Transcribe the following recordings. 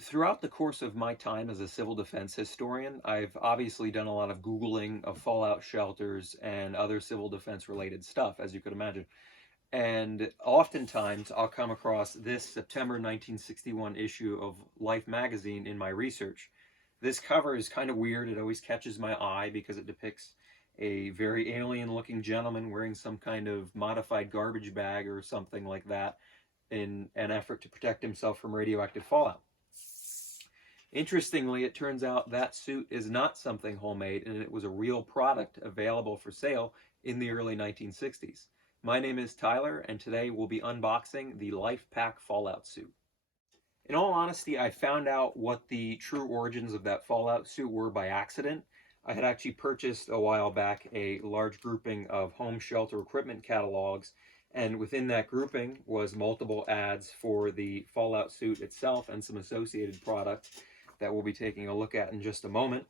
Throughout the course of my time as a civil defense historian, I've obviously done a lot of Googling of fallout shelters and other civil defense related stuff, as you could imagine. And oftentimes I'll come across this September 1961 issue of Life magazine in my research. This cover is kind of weird. It always catches my eye because it depicts a very alien looking gentleman wearing some kind of modified garbage bag or something like that in an effort to protect himself from radioactive fallout. Interestingly, it turns out that suit is not something homemade, and it was a real product available for sale in the early 1960s. My name is Tyler, and today we'll be unboxing the Life Pack Fallout suit. In all honesty, I found out what the true origins of that Fallout suit were by accident. I had actually purchased a while back a large grouping of home shelter equipment catalogs, and within that grouping was multiple ads for the Fallout suit itself and some associated products that we'll be taking a look at in just a moment.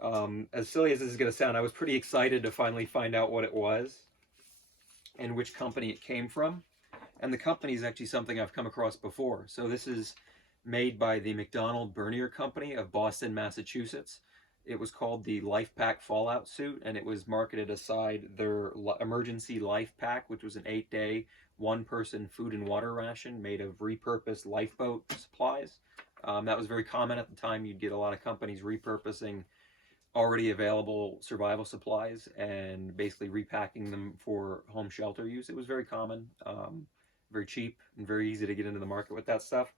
As silly as this is going to sound, I was pretty excited to finally find out what it was and which company it came from. And the company is actually something I've come across before. So this is made by the McDonald Bernier Company of Boston, Massachusetts. It was called the Life Pack Fallout suit, and it was marketed aside their emergency Life Pack, which was an 8-day, one-person food and water ration made of repurposed lifeboat supplies. That was very common at the time. You'd get a lot of companies repurposing already available survival supplies and basically repacking them for home shelter use. It was very common, very cheap, and very easy to get into the market with that stuff.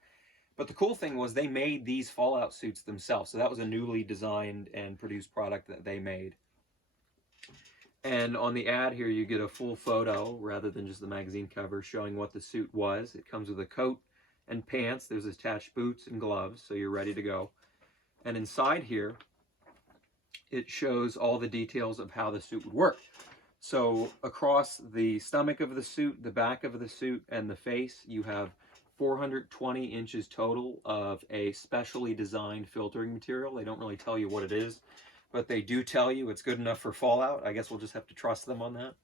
But the cool thing was they made these Fallout suits themselves. So that was a newly designed and produced product that they made. And on the ad here, you get a full photo rather than just the magazine cover showing what the suit was. It comes with a coat and pants. There's attached boots and gloves, so you're ready to go. And inside here, it shows all the details of how the suit would work. So across the stomach of the suit, the back of the suit, and the face, you have 420 inches total of a specially designed filtering material. They don't really tell you what it is, but they do tell you it's good enough for fallout. I guess we'll just have to trust them on that.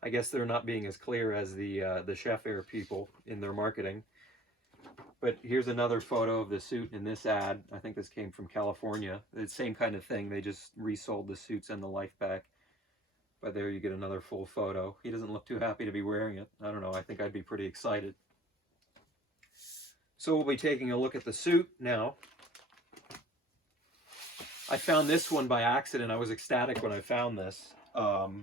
I guess they're not being as clear as the Chef Air people in their marketing. But here's another photo of the suit in this ad. I think this came from California. It's the same kind of thing. They just resold the suits and the Life Pack. But there you get another full photo. He doesn't look too happy to be wearing it. I don't know. I think I'd be pretty excited. So we'll be taking a look at the suit now. I found this one by accident. I was ecstatic when I found this. It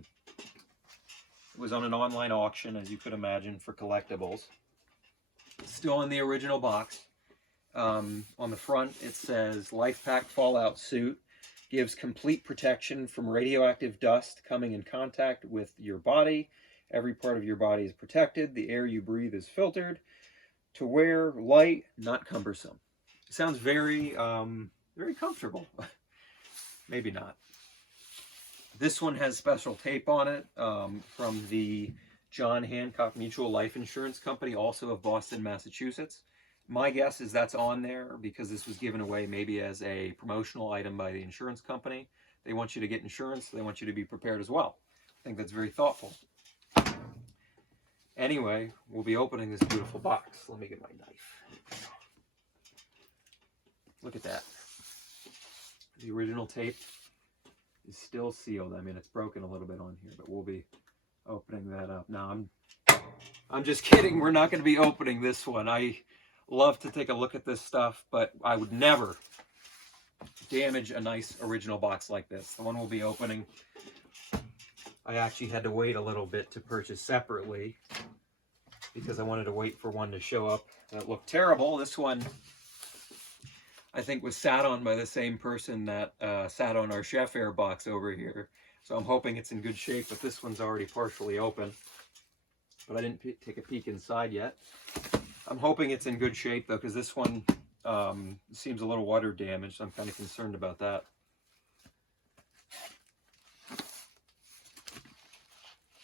was on an online auction, as you could imagine, for collectibles. Still in the original box. On the front, it says Life Pack Fallout Suit gives complete protection from radioactive dust coming in contact with your body. Every part of your body is protected. The air you breathe is filtered. To wear, light, not cumbersome. Sounds very, very comfortable. Maybe not. This one has special tape on it from the John Hancock Mutual Life Insurance Company, also of Boston, Massachusetts. My guess is that's on there because this was given away maybe as a promotional item by the insurance company. They want you to get insurance. They want you to be prepared as well. I think that's very thoughtful. Anyway, we'll be opening this beautiful box. Let me get my knife. Look at that. The original tape is still sealed. I mean, it's broken a little bit on here, but we'll be opening that up. Now, I'm just kidding. We're not going to be opening this one. I love to take a look at this stuff, but I would never damage a nice original box like this. The one we'll be opening, I actually had to wait a little bit to purchase separately because I wanted to wait for one to show up that looked terrible. This one, I think, was sat on by the same person that sat on our Chef Air box over here. So I'm hoping it's in good shape, but this one's already partially open. But I didn't take a peek inside yet. I'm hoping it's in good shape, though, because this one seems a little water damaged. I'm kind of concerned about that.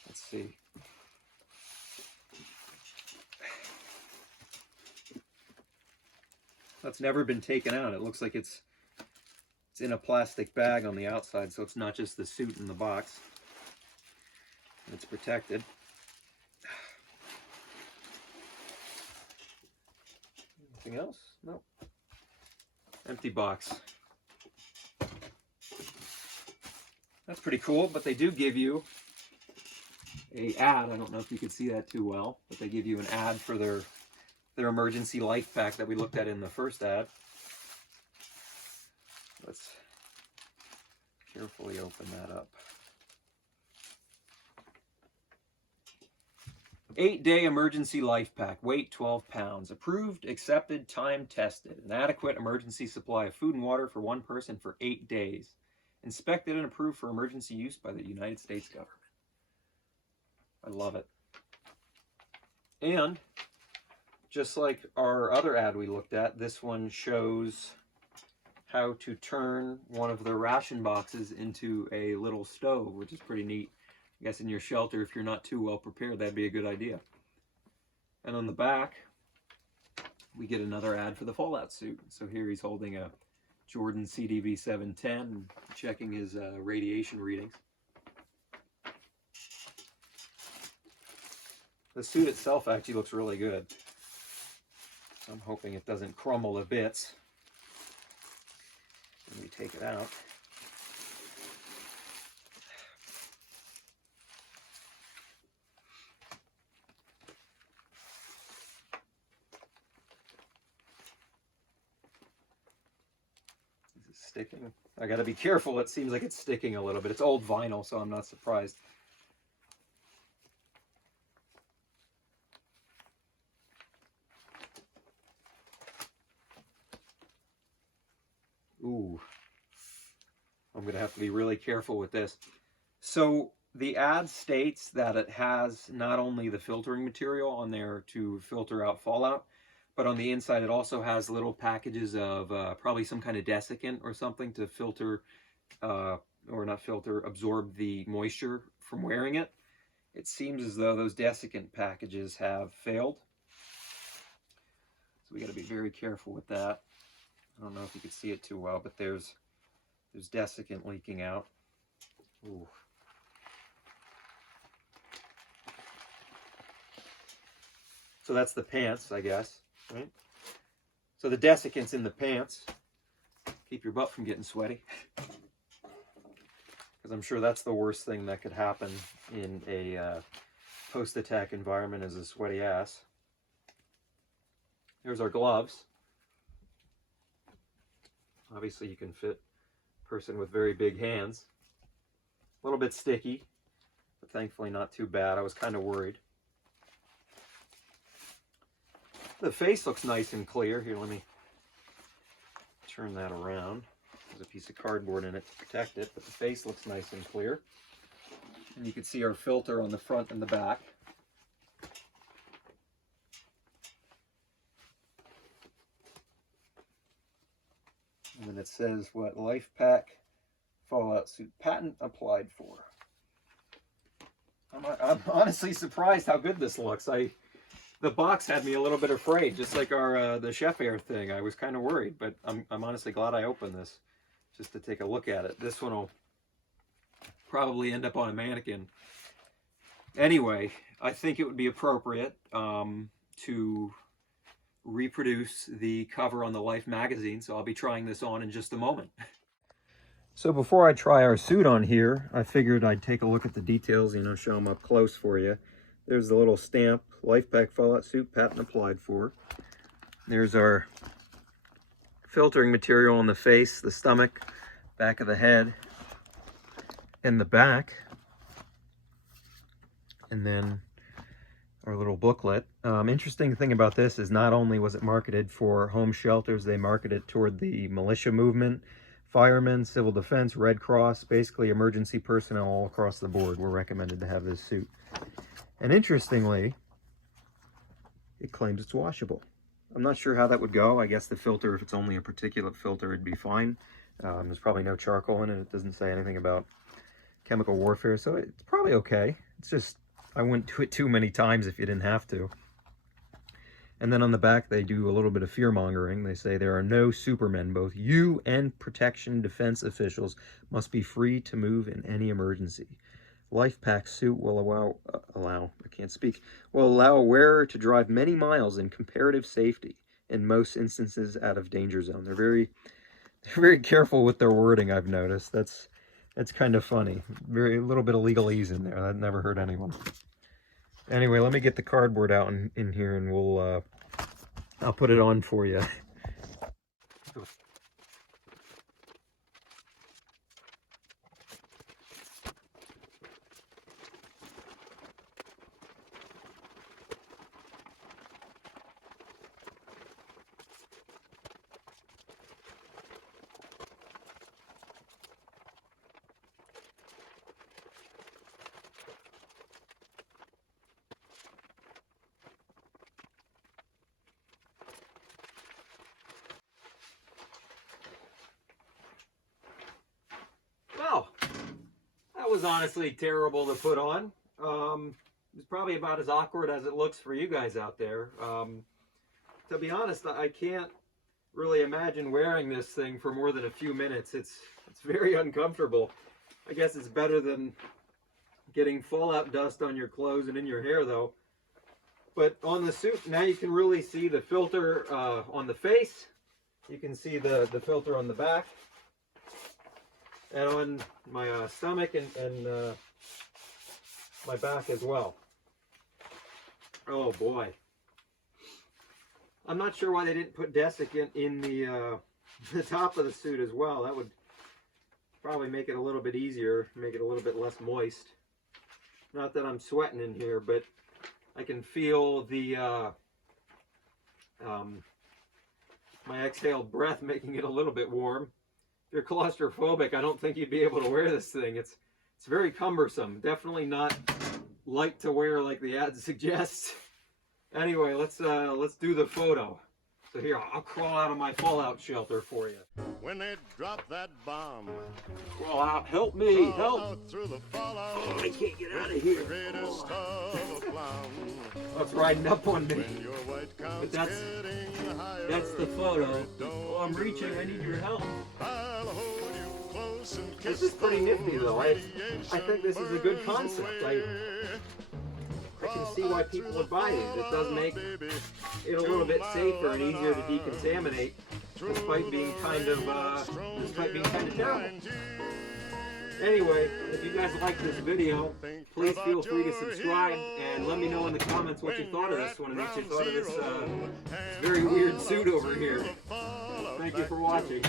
Let's see. That's never been taken out. It looks like it's in a plastic bag on the outside, so it's not just the suit in the box. It's protected. I anything else? No. Empty box. That's pretty cool, but they do give you a ad. I don't know if you can see that too well, but they give you an ad for their emergency life pack that we looked at in the first ad. Let's carefully open that up. 8-day emergency life pack, weight 12 pounds, approved, accepted, time tested, an adequate emergency supply of food and water for one person for 8 days, inspected and approved for emergency use by the United States government. I love it. And just like our other ad we looked at, this one shows how to turn one of the ration boxes into a little stove, which is pretty neat. I guess in your shelter, if you're not too well prepared, that'd be a good idea. And on the back, we get another ad for the Fallout suit. So here he's holding a Jordan CDV 710 and checking his radiation readings. The suit itself actually looks really good. So I'm hoping it doesn't crumble to bits when we take it out. Is it sticking? I gotta be careful. It seems like it's sticking a little bit. It's old vinyl, so I'm not surprised. Ooh, I'm going to have to be really careful with this. So the ad states that it has not only the filtering material on there to filter out fallout, but on the inside it also has little packages of probably some kind of desiccant or something to filter, or not filter, absorb the moisture from wearing it. It seems as though those desiccant packages have failed. So we got to be very careful with that. I don't know if you can see it too well, but there's desiccant leaking out. Ooh. So that's the pants, I guess, right? So the desiccant's in the pants. Keep your butt from getting sweaty. Because I'm sure that's the worst thing that could happen in a post-attack environment is a sweaty ass. Here's our gloves. Obviously you can fit a person with very big hands. A little bit sticky, but thankfully not too bad. I was kind of worried. The face looks nice and clear. Here, let me turn that around. There's a piece of cardboard in it to protect it, but the face looks nice and clear. And you can see our filter on the front and the back. And then it says what Life Pack Fallout Suit patent applied for. I'm honestly surprised how good this looks. The box had me a little bit afraid, just like our the Chef Air thing. I was kind of worried, but I'm honestly glad I opened this just to take a look at it. This one will probably end up on a mannequin. Anyway, I think it would be appropriate to reproduce the cover on the Life magazine, so I'll be trying this on in just a moment. So before I try our suit on here, I figured I'd take a look at the details, you know, show them up close for you. There's the little stamp, Life Pack Fallout Suit, patent applied for. There's our filtering material on the face, the stomach, back of the head, and the back. And then our little booklet. Interesting thing about this is not only was it marketed for home shelters, they marketed it toward the militia movement, firemen, civil defense, Red Cross, basically emergency personnel all across the board were recommended to have this suit. And interestingly, it claims it's washable. I'm not sure how that would go. I guess the filter, if it's only a particulate filter, it'd be fine. There's probably no charcoal in it. It doesn't say anything about chemical warfare, so it's probably okay. It's just, I wouldn't do it too many times if you didn't have to. And then on the back, they do a little bit of fear-mongering. They say there are no supermen. Both you and protection defense officials must be free to move in any emergency. Life Pack suit will allow a wearer to drive many miles in comparative safety in most instances out of danger zone. They're very careful with their wording, I've noticed. That's kind of funny. A little bit of legalese in there. That never hurt anyone. Anyway, let me get the cardboard out in here, and I'll put it on for you. Well, that was honestly terrible to put on. It's probably about as awkward as it looks for you guys out there. To be honest, I can't really imagine wearing this thing for more than a few minutes. It's very uncomfortable. I guess it's better than getting fallout dust on your clothes and in your hair, though. But on the suit, now you can really see the filter on the face. You can see the filter on the back. And on my stomach and my back as well. Oh boy. I'm not sure why they didn't put desiccant in the top of the suit as well. That would probably make it a little bit easier, make it a little bit less moist. Not that I'm sweating in here, but I can feel the my exhaled breath making it a little bit warm. If you're claustrophobic, I don't think you'd be able to wear this thing. It's very cumbersome. Definitely not light to wear like the ad suggests. Anyway, let's do the photo. So here, I'll crawl out of my fallout shelter for you. When they drop that bomb, crawl out. Help me! Help! Through the fallout, oh, I can't get out of here. That's riding up on me. But that's the photo. Oh, I'm reaching. I need your help. This is pretty nifty, though. I think this is a good concept. I can see why people would buy these. It does make it a little bit safer and easier to decontaminate, despite being kind of terrible. Anyway, if you guys like this video, please feel free to subscribe and let me know in the comments what you thought of this one and what you thought of this very weird suit over here. Thank you for watching.